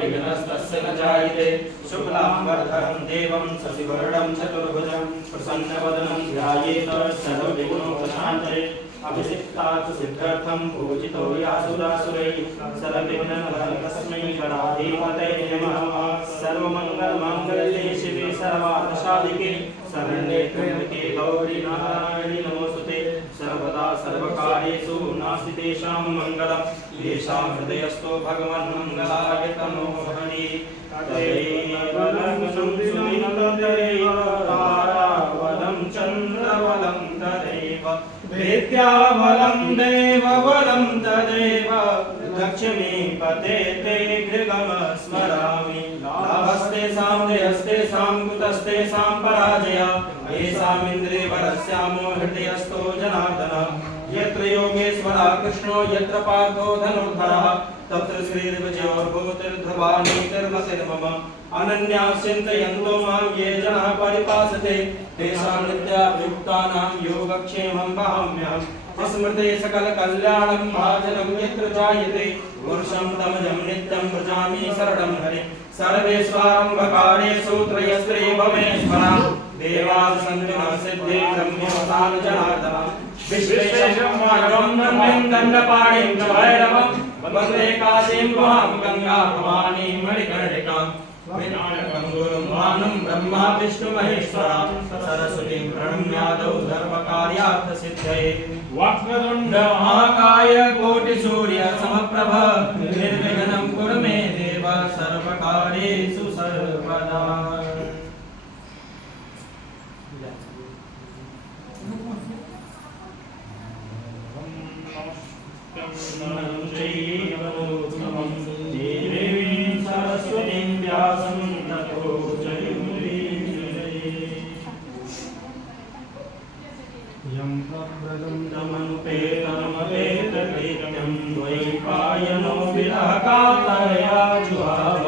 विघ्नस्तस्य न जायते शुक्लांबरधरं देवं शशिवर्णं चतुर्भुजं प्रसन्नवदनं ध्यायेत सर्वविघ्नोपशान्तये अभिषिक्तात् सिद्ध्यर्थं पूजितो यासुरासुरैः सर्वविघ्नहरं तस्मै गणाधिपतये नमः सर्वमङ्गलमाङ्गल्ये शिवे सर्वार्थसाधिके शरण्ये त्र्यम्बके गौरी नारायणि नमोस्तुते सर्वदा सर्वकार्येषु नास्ति तेषां मङ्गलं येषां हृदयस्थो भगवन् मङ्गलाय तनो हरि तदेवलं सुदिनं तारावलं चन्द्रवलं तदेव वेद्यावलं देववलं तदेव लक्ष्मीपते ते गृहं स्मरामि लाभस्तेषां देहस्तेषां कुतस्तेषां पराजया येषामिन्द्रे वरस्यामो हृदयस्थो जनार्दनः यत्र योगेश्वरः कृष्णो यत्र पार्थो धनुर्धरः तत्र श्रीर्विजयोर्भूतिर्ध्रुवानीतिर्मतिर्मम अनन्या चिन्तयन्तो मां ये जनाः परिपासते तेषां नित्याभियुक्तानां योगक्षेमं वहाम्यहम् स्मृते सकलकल्याणं भाजनं यत्र जायते वर्षं तमजं नित्यं व्रजामि शरणं हरे सर्वेष्वारम्भकारेषु त्रयस्त्रे भवेश्वरा देवासन्दिनः सिद्धे ब्रह्मवतान् जनार्दनः विश्वेशं मार्गं नम्यं दण्डपाणिं च भैरवं वन्दे काशीं त्वां गङ्गाभवानीं मणिकर्णिकां विनायकं गुरुं मानं ब्रह्मा विष्णुमहेश्वरा सरस्वतीं प्रणम्यादौ सर्वकार्यार्थसिद्धये वक्रतुण्ड महाकाय कोटिसूर्य समप्रभ निर्विघ्नं कुरु मे देव सर्वकार्येषु सर्वदा सरस्वतीं व्यासं ततो यं प्रव्रजन्तमनुपेतमपेतकृत्यं द्वैपायनो विरहकातरया जुहाव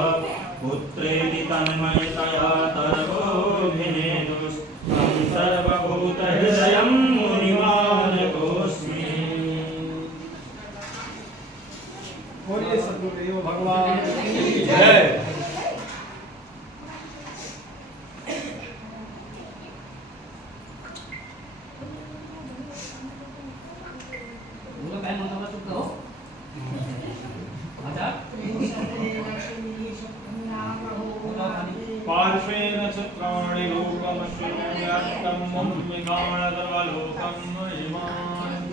पुत्रेति तन्मयतया तर्वोऽभिनेदुस्तं सर्वभूतहृदयं मुनिमानतोऽस्मि। बोलिए सद्गुरुदेव भगवान की जय। पार्श्वेन चित्राणि लोकमश्रूयात्तं मम विगाणदर्वलोकं महिमान्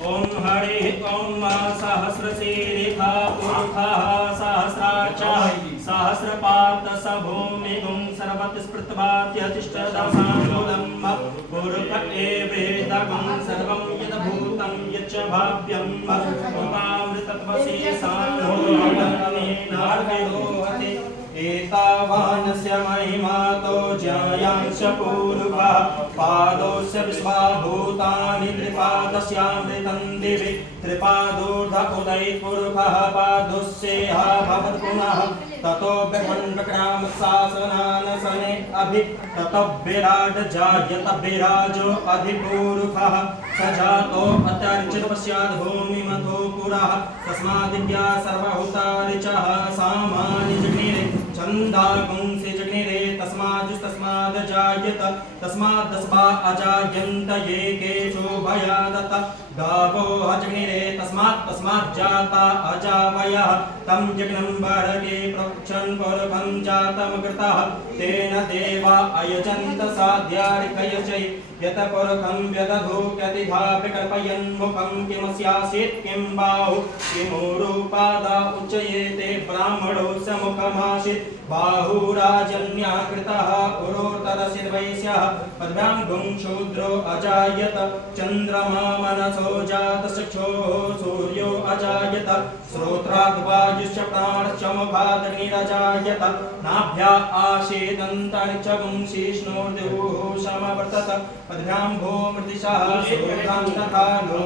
ओम हरि ओम सहस्रशीरिखा पुरुषः सहस्रार्चः सहस्रपात सभूमिगुं सर्वतस्पृत्वात्यतिष्ठदशाङ्गुलं पुरुष एवेदगुं सर्वं यद्भूतं यच्च भाव्यं उपामृतत्वशेषान्नार्गोहति एतावानस्य महिमातो ज्यायांश पूर्वः पादोस्य विश्वाभूतानि त्रिपादस्यामृतं दिवि त्रिपादोर्ध उदयपुरुषः पादोस्येह भवत् पुनः ततो विक्रमशासनानसने अभि ततो विराट जायत विराजो अधिपूरुषः स जातो अत्यर्चित पश्चात् भूमिमथो पुरः तस्मादिव्या सर्वभूतारिचः सामान्य जग्निरे छन्दागुंसि जग्निरे तस्माद् जायत तस्माद्दस्वा अजायन्त ये केशो भयादत गावो अजग्निरे तस्मात् जाता अजावयः तं जग्नं बर्गे प्रक्षन् पुरुषं जातमकृतः तेन देवा अयजन्त साध्यार्कयचै यत पुरुषं व्यदधूक्यतिधा विकल्पयन् मुखं किमस्यासीत् किं बाहु किमूरुपादा उच्यते ब्राह्मणो स मुखमासीत् बाहुराजन्याकृतः पुरोतर तस्य वैश्यः पद्भ्यां गुं शूद्रो अजायत चन्द्रमा मनसो जातचक्षुः सूर्यो अजायत श्रोत्राद् वायुश्च प्राणश्च मुखादग्निरजायत नाभ्या आशीदन्तरिक्षगुं शीष्णोर्दिवुः समवर्तत पद्भ्यां भूमृतिशः सूर्यं तथा